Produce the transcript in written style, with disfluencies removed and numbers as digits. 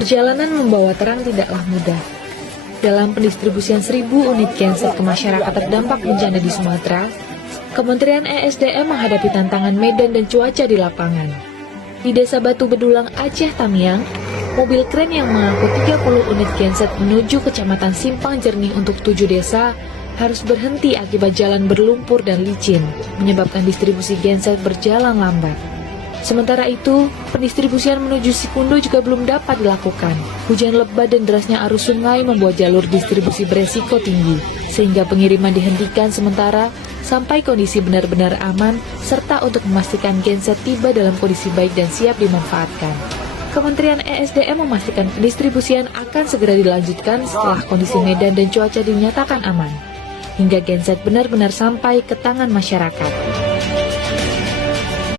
Perjalanan membawa terang tidaklah mudah. Dalam pendistribusian 1.000 unit genset ke masyarakat terdampak bencana di Sumatera, Kementerian ESDM menghadapi tantangan medan dan cuaca di lapangan. Di Desa Batu Bedulang, Aceh Tamiang, mobil kren yang mengangkut 30 unit genset menuju Kecamatan Simpang Jernih untuk 7 desa harus berhenti akibat jalan berlumpur dan licin, menyebabkan distribusi genset berjalan lambat. Sementara itu, pendistribusian menuju Sikundo juga belum dapat dilakukan. Hujan lebat dan derasnya arus sungai membuat jalur distribusi beresiko tinggi, sehingga pengiriman dihentikan sementara sampai kondisi benar-benar aman, serta untuk memastikan genset tiba dalam kondisi baik dan siap dimanfaatkan. Kementerian ESDM memastikan pendistribusian akan segera dilanjutkan setelah kondisi medan dan cuaca dinyatakan aman, hingga genset benar-benar sampai ke tangan masyarakat.